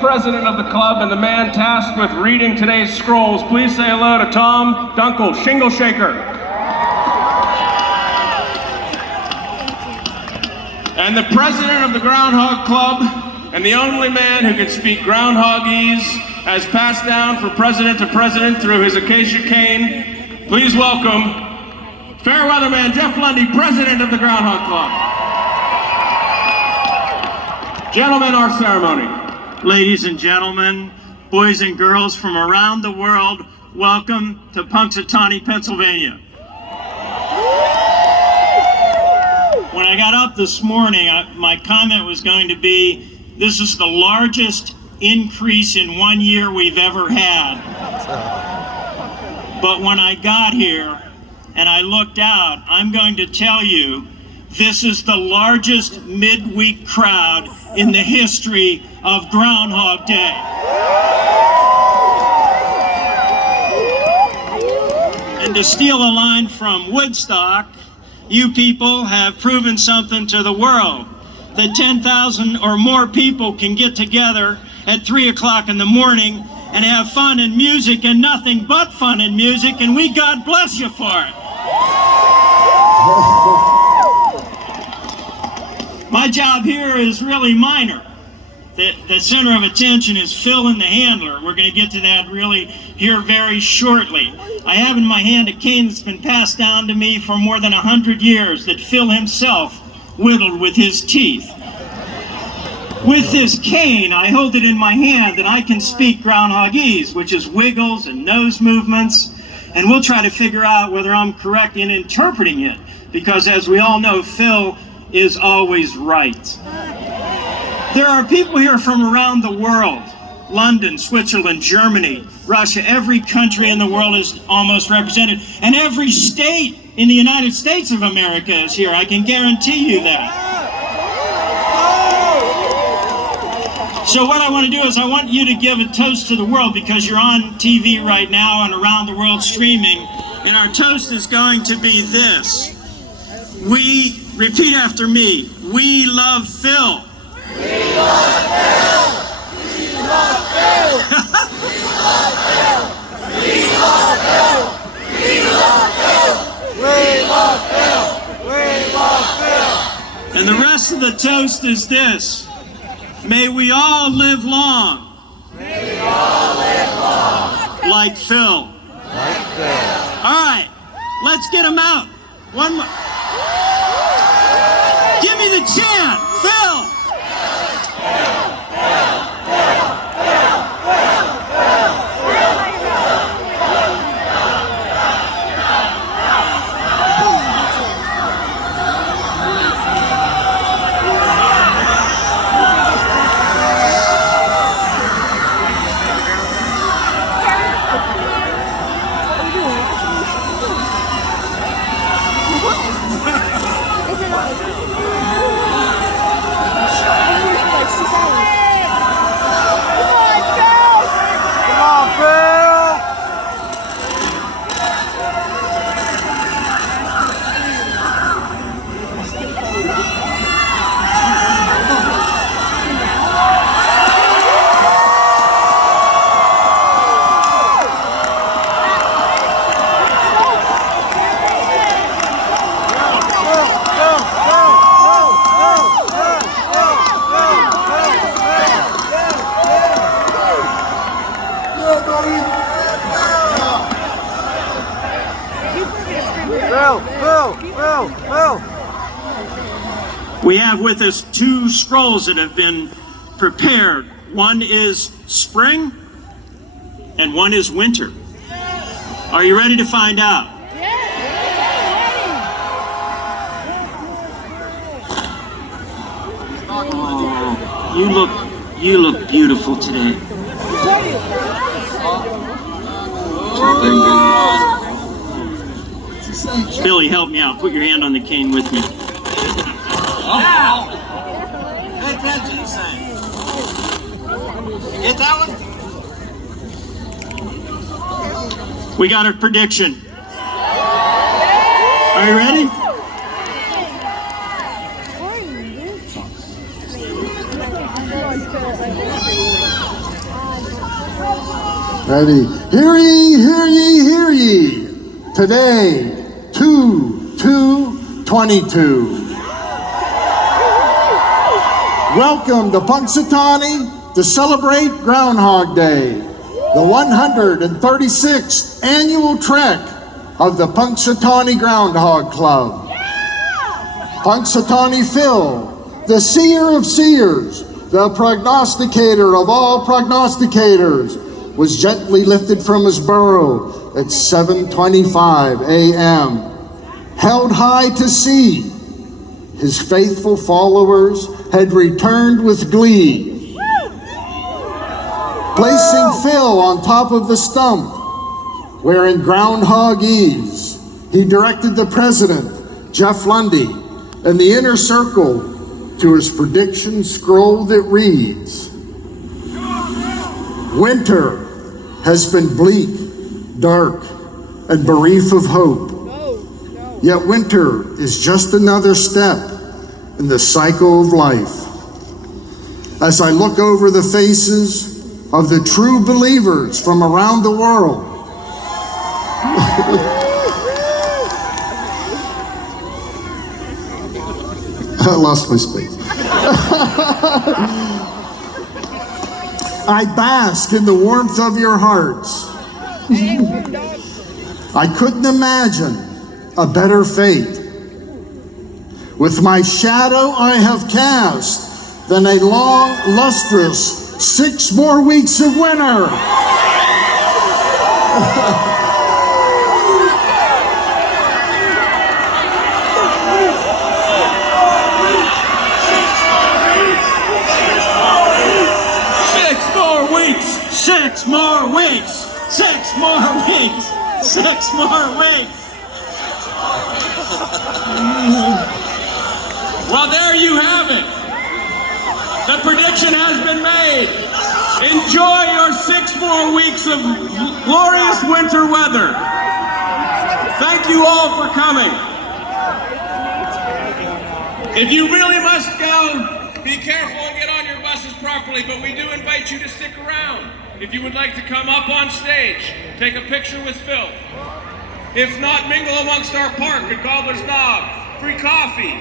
president of the club and the man tasked with reading today's scrolls. Please say hello to Tom Dunkel, Shingle Shaker. And the president of the Groundhog Club and the only man who can speak groundhogese, as passed down from president to president through his acacia cane, please welcome Fairweather Man Jeff Lundy, president of the Groundhog Club. Gentlemen, our ceremony. Ladies and gentlemen, boys and girls from around the world, welcome to Punxsutawney, Pennsylvania. When I got up this morning, my comment was going to be, this is the largest increase in 1 year we've ever had. But when I got here and I looked out, I'm going to tell you, this is the largest midweek crowd in the history of Groundhog Day. And to steal a line from Woodstock, you people have proven something to the world, that 10,000 or more people can get together at 3 o'clock in the morning and have fun and music and nothing but fun and music, and we God bless you for it. My job here is really minor. The center of attention is Phil and the handler. We're going to get to that really here very shortly. I have in my hand a cane that's been passed down to me for more than 100 years that Phil himself whittled with his teeth. With this cane, I hold it in my hand and I can speak groundhogese, which is wiggles and nose movements, and we'll try to figure out whether I'm correct in interpreting it, because as we all know, Phil is always right. There are people here from around the world. London, Switzerland, Germany, Russia, every country in the world is almost represented. And every state in the United States of America is here, I can guarantee you that. So what I want to do is I want you to give a toast to the world, because you're on TV right now and around the world streaming. And our toast is going to be this. Repeat after me. We love Phil. We love Phil. We love Phil. We love Phil. We love Phil. We love Phil. We love Phil. We love Phil. And the rest of the toast is this. May we all live long. May we all live long. Like Phil. Like Phil. All right, let's get him out. One more. Give me the chant, Phil. We have with us two scrolls that have been prepared. One is spring and one is winter. Are you ready to find out? Oh, you look beautiful today. Billy, help me out. Put your hand on the cane with me. Now, pay attention to saying. You get that one? We got a prediction. Are you ready? Ready? Hear ye, hear ye, hear ye. Today, 2/2/22. Welcome to Punxsutawney to celebrate Groundhog Day, the 136th annual trek of the Punxsutawney Groundhog Club. Punxsutawney Phil, the seer of seers, the prognosticator of all prognosticators, was gently lifted from his burrow at 7:25 a.m., held high to sea. His faithful followers had returned with glee. Placing Phil on top of the stump, wearing groundhog ease, he directed the president, Jeff Lundy, and the inner circle to his prediction scroll that reads, "Winter has been bleak, dark, and bereft of hope. Yet winter is just another step in the cycle of life." As I look over the faces of the true believers from around the world, I lost my space. I bask in the warmth of your hearts. I couldn't imagine a better fate. With my shadow I have cast than a long, lustrous 6 more weeks of winter. Six more weeks! 6 more weeks! 6 more weeks! Well, there you have it. The prediction has been made. Enjoy your 6 more weeks of glorious winter weather. Thank you all for coming. If you really must go, be careful and get on your buses properly, but we do invite you to stick around. If you would like to come up on stage, take a picture with Phil. If not, mingle amongst our park at Gobbler's Knob. Free coffee.